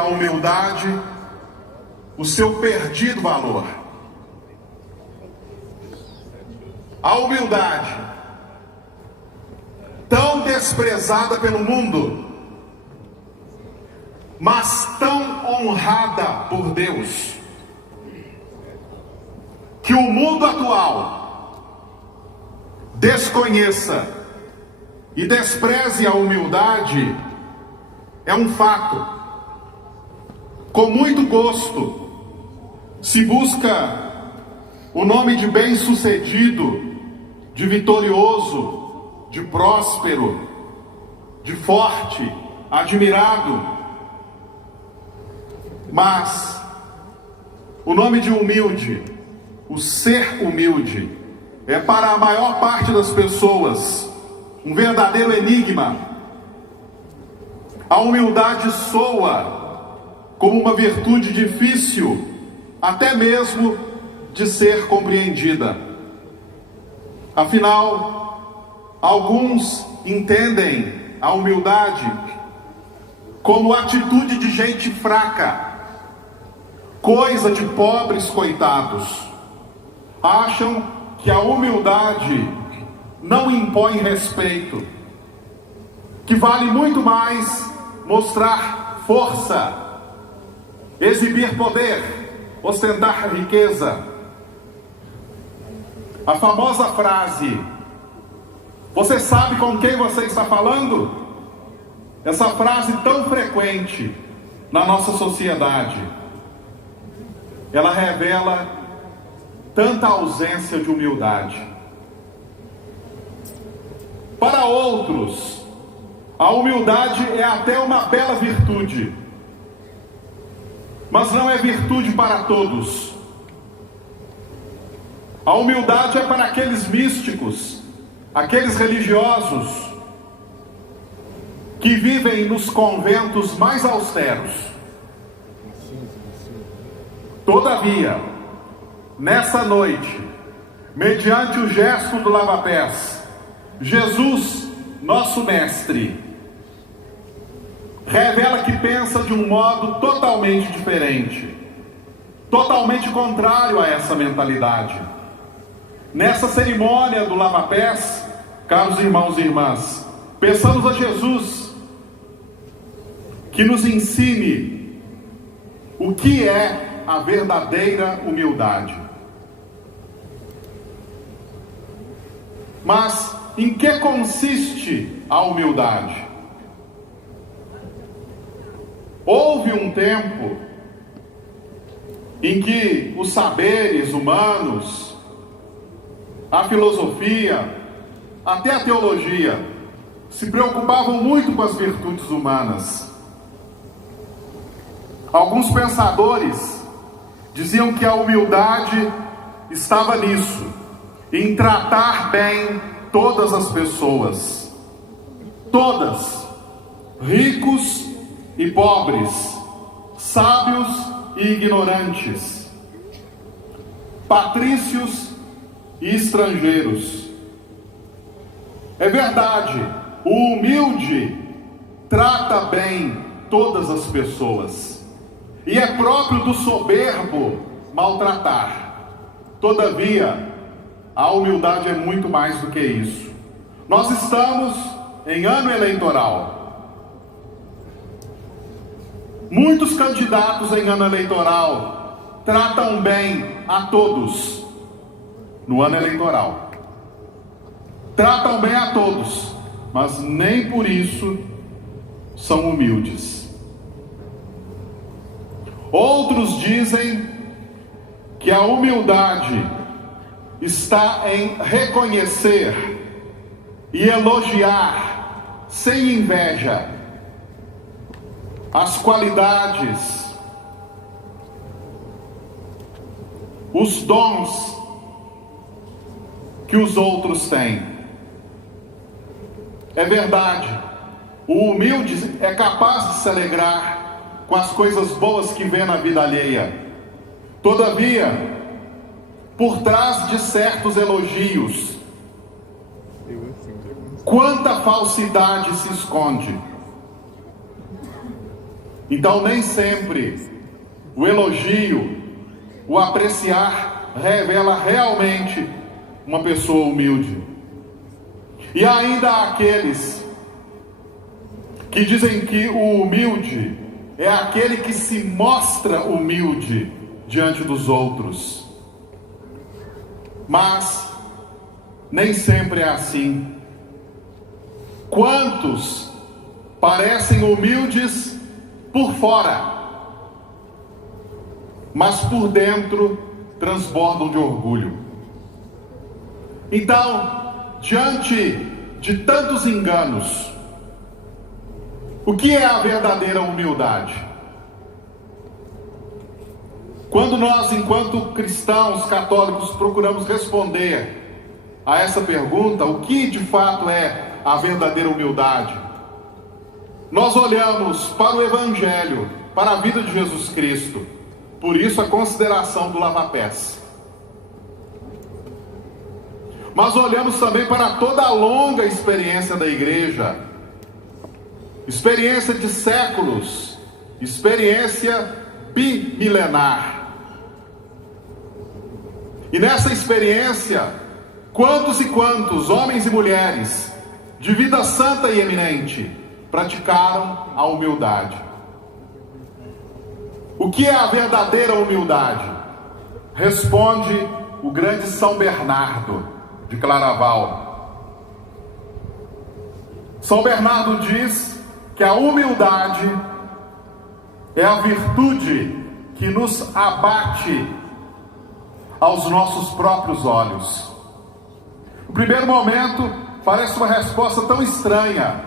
a humildade o seu perdido valor. A humildade, tão desprezada pelo mundo, mas tão honrada por Deus, que o mundo atual desconheça e despreze a humildade, é um fato. Com muito gosto se busca o nome de bem-sucedido, de vitorioso, de próspero, de forte, admirado. Mas o nome de humilde, o ser humilde, é para a maior parte das pessoas um verdadeiro enigma. A humildade soa como uma virtude difícil até mesmo de ser compreendida. Afinal, alguns entendem a humildade como atitude de gente fraca, coisa de pobres coitados. Acham que a humildade não impõe respeito, que vale muito mais mostrar força, exibir poder, ostentar riqueza. A famosa frase, você sabe com quem você está falando? Essa frase tão frequente na nossa sociedade, ela revela tanta ausência de humildade. Para outros, a humildade é até uma bela virtude, mas não é virtude para todos. A humildade é para aqueles místicos, aqueles religiosos que vivem nos conventos mais austeros. Todavia, nessa noite, mediante o gesto do lava-pés, Jesus, nosso mestre, revela que pensa de um modo totalmente diferente, totalmente contrário a essa mentalidade. Nessa cerimônia do lava-pés, caros irmãos e irmãs, peçamos a Jesus que nos ensine o que é a verdadeira humildade. Mas em que consiste a humildade? Houve um tempo em que os saberes humanos, a filosofia, até a teologia, se preocupavam muito com as virtudes humanas. Alguns pensadores diziam que a humildade estava nisso, em tratar bem todas as pessoas, todas, ricos e pobres, sábios e ignorantes, patrícios e estrangeiros. É verdade, o humilde trata bem todas as pessoas, e é próprio do soberbo maltratar. Todavia, a humildade é muito mais do que isso. Nós estamos em ano eleitoral. Muitos candidatos em ano eleitoral tratam bem a todos no ano eleitoral. Tratam bem a todos, mas nem por isso são humildes. Outros dizem que a humildade está em reconhecer e elogiar sem inveja as qualidades, os dons que os outros têm. É verdade, o humilde é capaz de se alegrar com as coisas boas que vê na vida alheia. Todavia, por trás de certos elogios, quanta falsidade se esconde. Então nem sempre o elogio, o apreciar, revela realmente uma pessoa humilde. E ainda há aqueles que dizem que o humilde é aquele que se mostra humilde diante dos outros. Mas nem sempre é assim. Quantos parecem humildes por fora, mas por dentro transbordam de orgulho? Então, diante de tantos enganos, o que é a verdadeira humildade? Quando nós, enquanto cristãos católicos, procuramos responder a essa pergunta, o que de fato é a verdadeira humildade? Nós olhamos para o Evangelho, para a vida de Jesus Cristo. Por isso a consideração do lava-pés. Mas olhamos também para toda a longa experiência da igreja, experiência de séculos, experiência bimilenar. E nessa experiência, quantos e quantos homens e mulheres de vida santa e eminente praticaram a humildade? O que é a verdadeira humildade? Responde o grande São Bernardo de Claraval. São Bernardo diz que a humildade é a virtude que nos abate aos nossos próprios olhos. No primeiro momento, parece uma resposta tão estranha.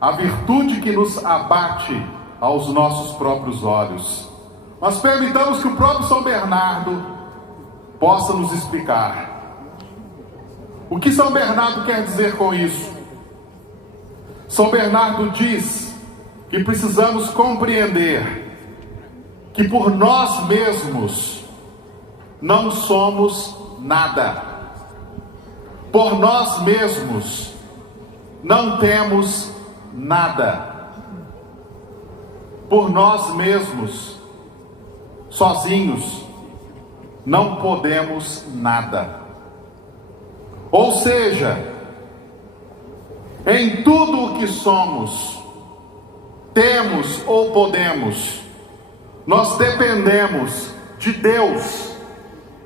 A virtude que nos abate aos nossos próprios olhos. Mas permitamos que o próprio São Bernardo possa nos explicar. O que São Bernardo quer dizer com isso? São Bernardo diz que precisamos compreender que por nós mesmos não somos nada. Por nós mesmos não temos nada. Por nós mesmos, sozinhos, não podemos nada. Ou seja, em tudo o que somos, temos ou podemos, nós dependemos de Deus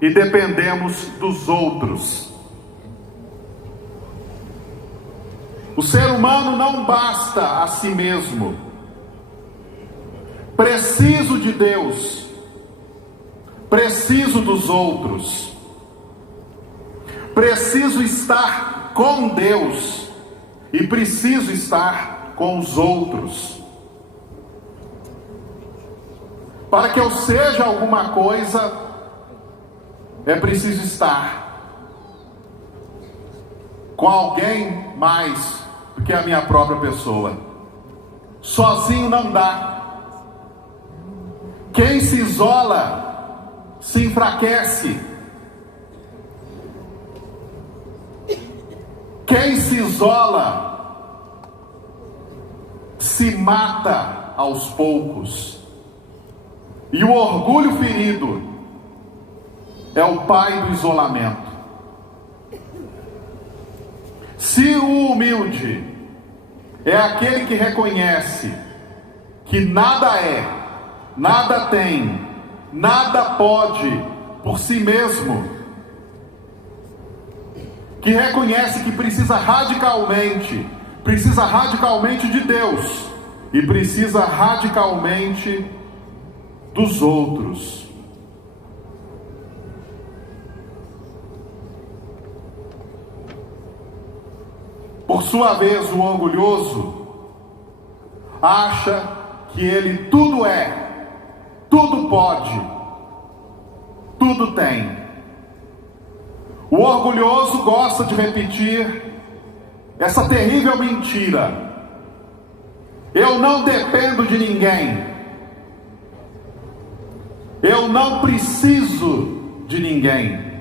e dependemos dos outros. O ser humano não basta a si mesmo. Preciso de Deus, preciso dos outros, preciso estar com Deus e preciso estar com os outros. Para que eu seja alguma coisa, é preciso estar com alguém mais do que a minha própria pessoa. Sozinho não dá. Quem se isola se enfraquece. Quem se isola se mata aos poucos. E o orgulho ferido é o pai do isolamento. Se o humilde é aquele que reconhece que nada é, nada tem, nada pode por si mesmo, que reconhece que precisa radicalmente de Deus e precisa radicalmente dos outros. Por sua vez, o orgulhoso acha que ele tudo é, tudo pode, tudo tem. O orgulhoso gosta de repetir essa terrível mentira: eu não dependo de ninguém, eu não preciso de ninguém.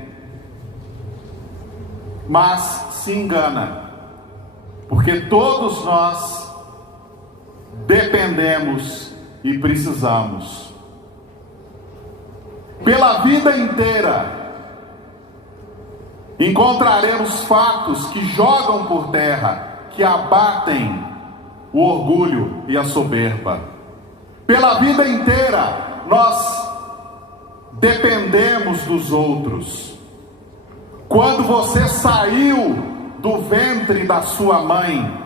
Mas se engana, porque todos nós dependemos e precisamos. Pela vida inteira, encontraremos fatos que jogam por terra, que abatem o orgulho e a soberba. Pela vida inteira, nós dependemos dos outros. Quando você saiu do ventre da sua mãe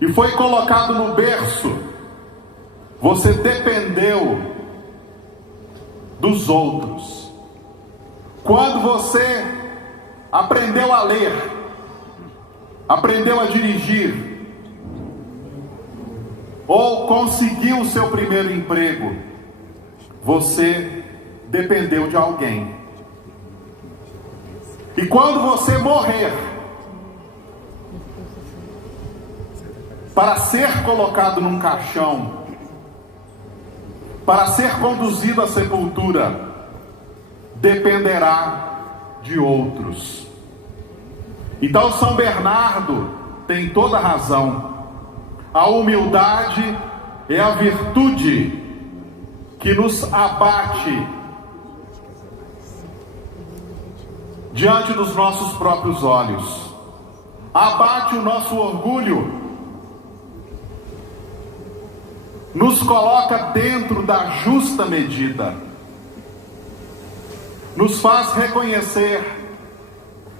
e foi colocado no berço, você dependeu dos outros. Quando você aprendeu a ler, aprendeu a dirigir, ou conseguiu o seu primeiro emprego, você dependeu de alguém. E quando você morrer, para ser colocado num caixão, para ser conduzido à sepultura, dependerá de outros. Então São Bernardo tem toda a razão. A humildade é a virtude que nos abate diante dos nossos próprios olhos, abate o nosso orgulho, nos coloca dentro da justa medida, nos faz reconhecer,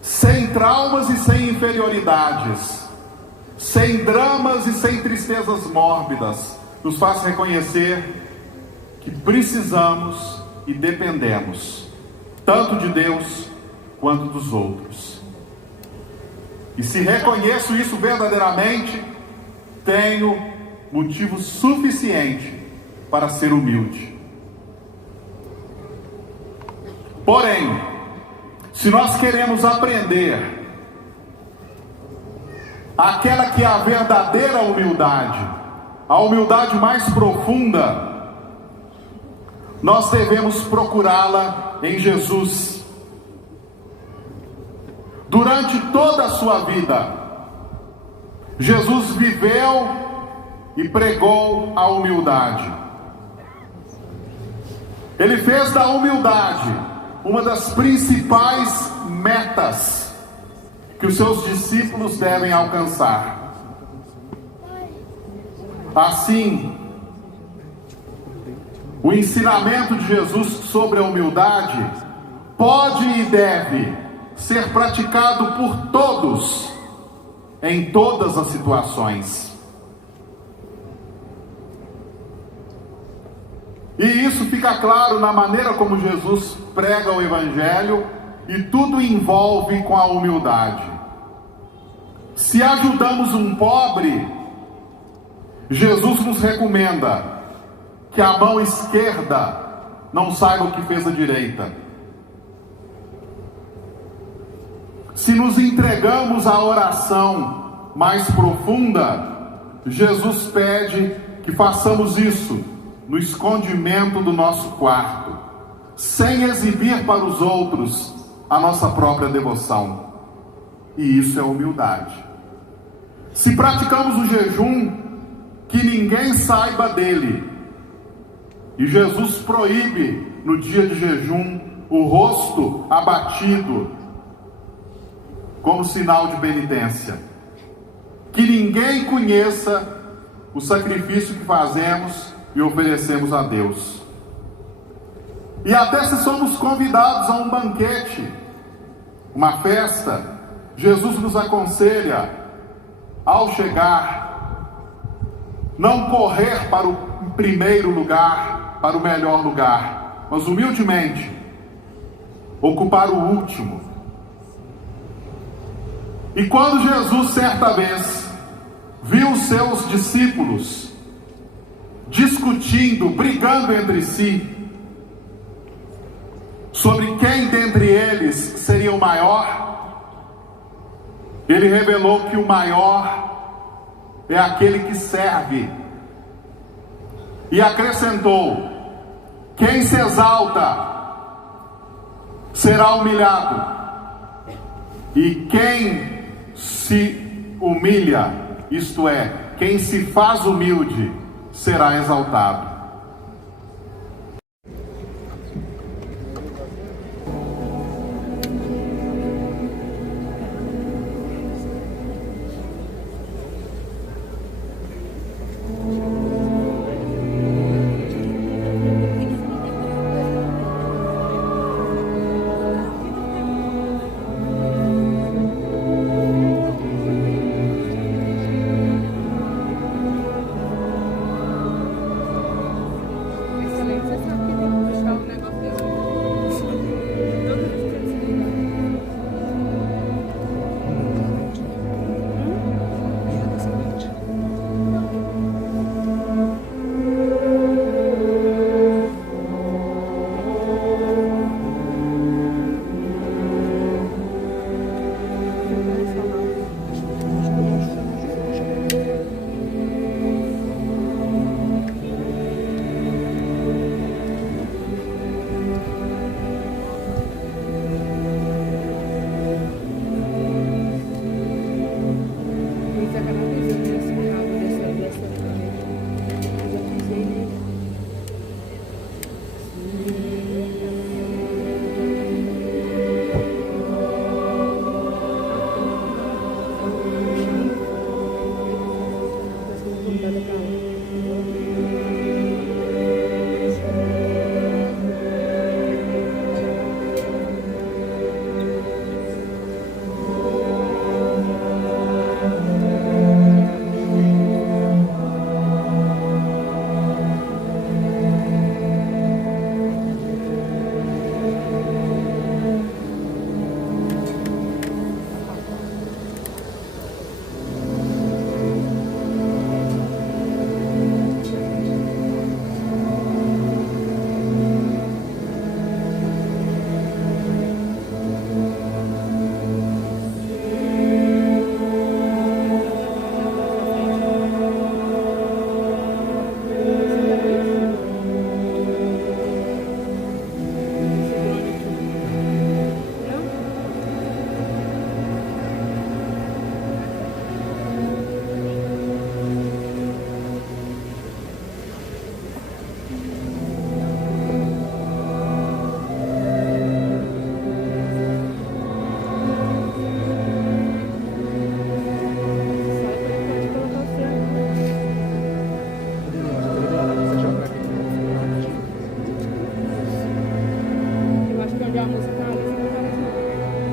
sem traumas e sem inferioridades, sem dramas e sem tristezas mórbidas, nos faz reconhecer que precisamos e dependemos tanto de Deus quanto dos outros. E se reconheço isso verdadeiramente, tenho motivo suficiente para ser humilde. Porém, se nós queremos aprender aquela que é a verdadeira humildade, a humildade mais profunda, nós devemos procurá-la em Jesus. Durante toda a sua vida, Jesus viveu e pregou a humildade. Ele fez da humildade uma das principais metas que os seus discípulos devem alcançar. Assim, o ensinamento de Jesus sobre a humildade pode e deve ser praticado por todos, em todas as situações. E isso fica claro na maneira como Jesus prega o Evangelho, e tudo envolve com a humildade. Se ajudamos um pobre, Jesus nos recomenda que a mão esquerda não saiba o que fez a direita. Se nos entregamos à oração mais profunda, Jesus pede que façamos isso no escondimento do nosso quarto, sem exibir para os outros a nossa própria devoção. E isso é humildade. Se praticamos o jejum, que ninguém saiba dele. E Jesus proíbe no dia de jejum o rosto abatido, como sinal de penitência. Que ninguém conheça o sacrifício que fazemos e oferecemos a Deus. E até se somos convidados a um banquete, uma festa, Jesus nos aconselha, ao chegar, não correr para o primeiro lugar, para o melhor lugar, mas humildemente ocupar o último. E quando Jesus, certa vez, viu os seus discípulos discutindo, brigando entre si, sobre quem dentre eles seria o maior, ele revelou que o maior é aquele que serve. E acrescentou: quem se exalta será humilhado, e quem se humilha, isto é, quem se faz humilde, será exaltado.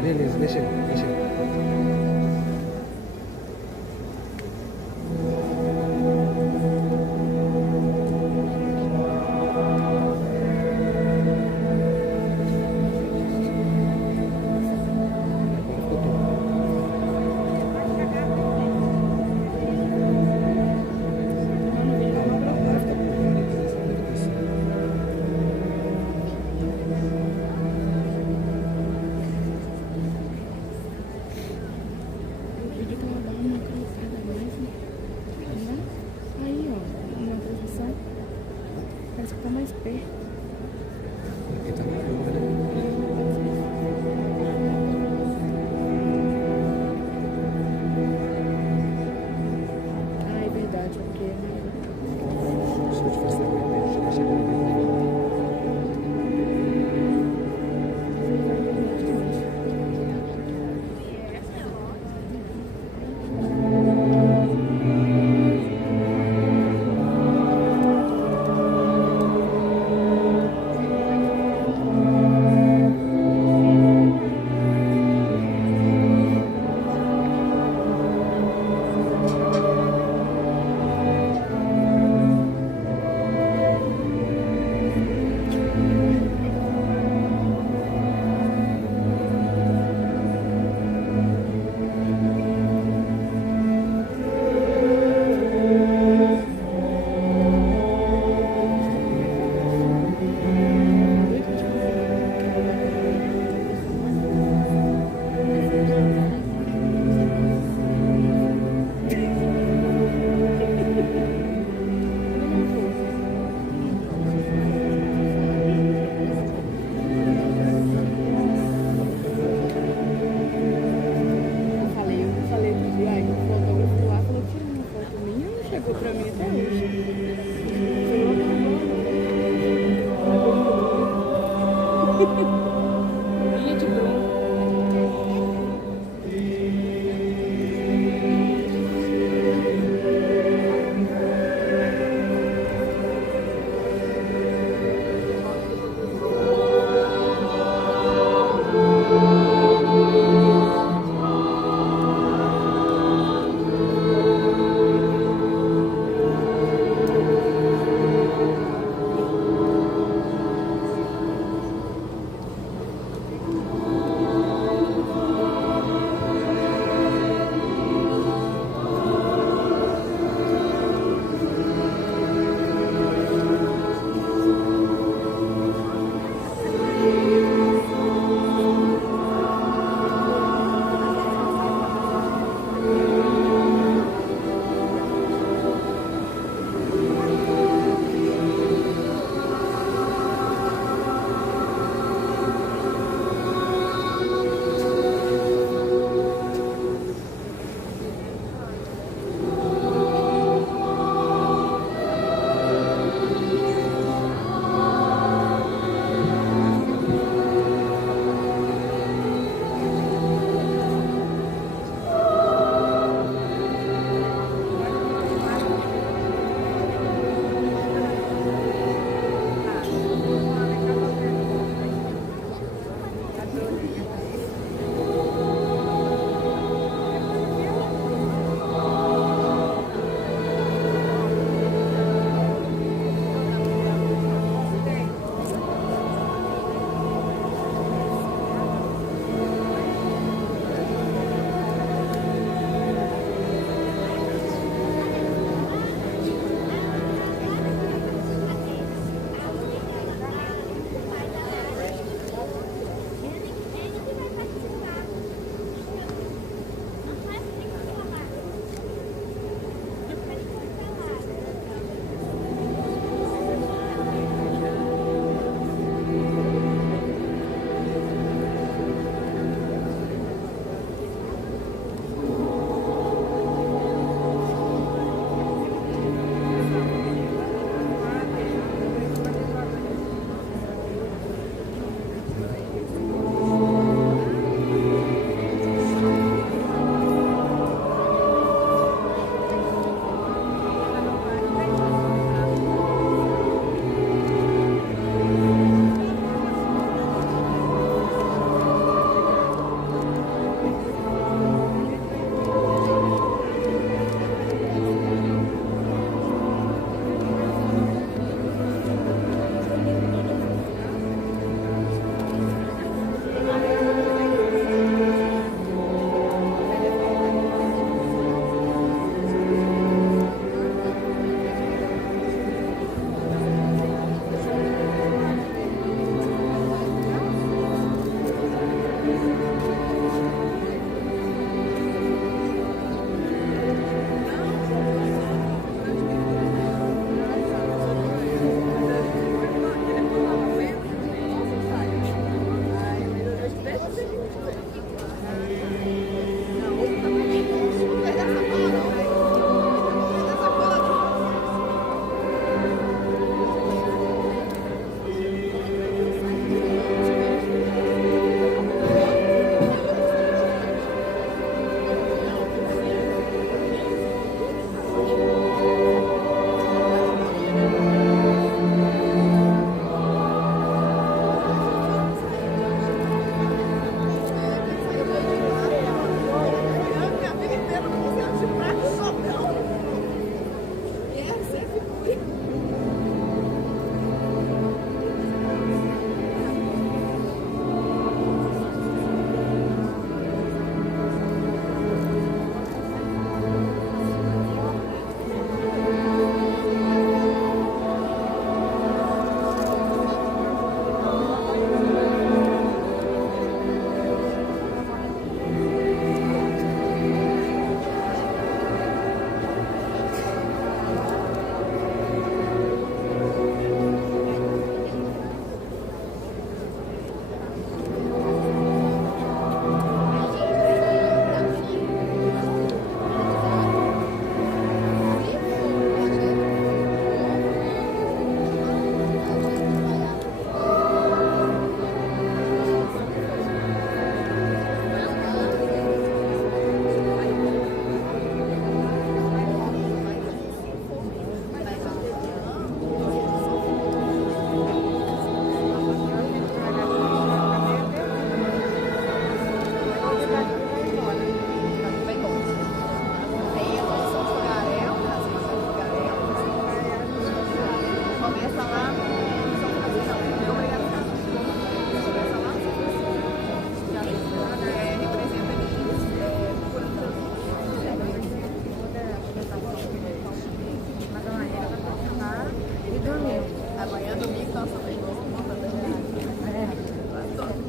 Beleza, deixa aí. Parece que tá mais perto. Aqui tá na rua, né? Ah, é verdade, porque... Se eu tivesse chegando aqui.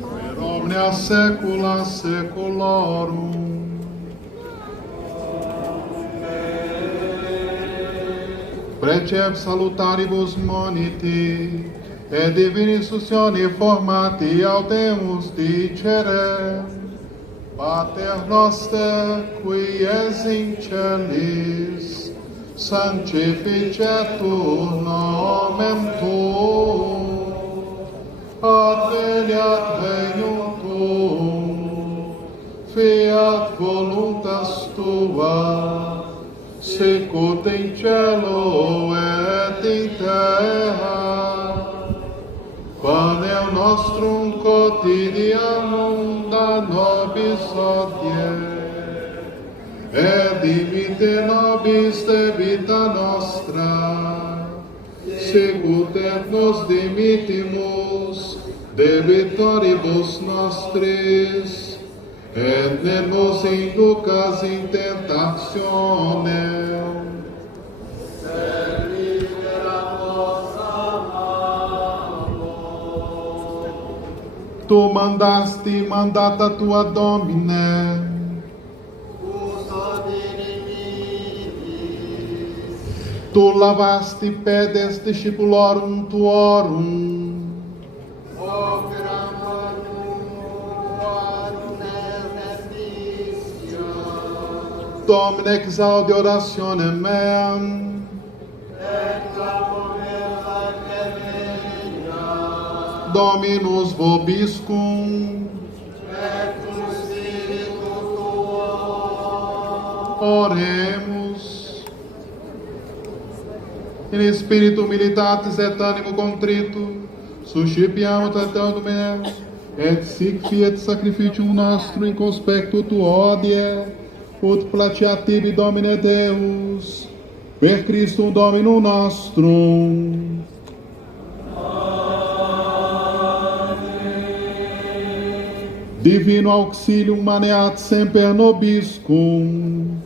Per omnia saecula saeculorum. Precep salutaribus moniti, et divini sustioni formati audemus dicere, Pater noster, qui es in celis, sanctificetur nomen tuum, adveniat regnum tuum, fiat voluntas tua, sicut in cielo et in terra. Panem nostrum quotidianum da nobis hodie, et dimitte nobis debita nostra, sicut et nos dimittimus debitoribus nostris, et ne nos inducas in tentationem, sed libera nos a malo. Tu mandasti mandata tua Domine, tu lavasti pedes discipulorum tuorum, Domine exaudi orationem meam, et clamones advenia, Dominus vobiscum, et cum spiritu tuo. Oremus. In spiritu militatis et animo contrito, suscipiamo tratando me, et sic fiat sacrificium nostrum in conspectu tuo odie, ut placeat tibi Domine Deus, per Christum Dominum nostrum. Amen. Divino auxilium maneat semper nobiscum.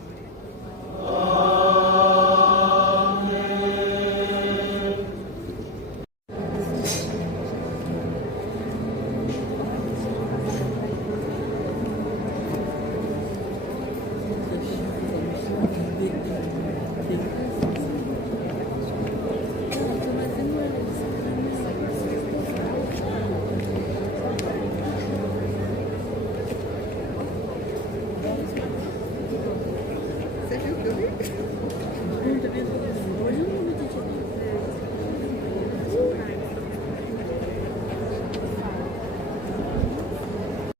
Você viu que eu vi?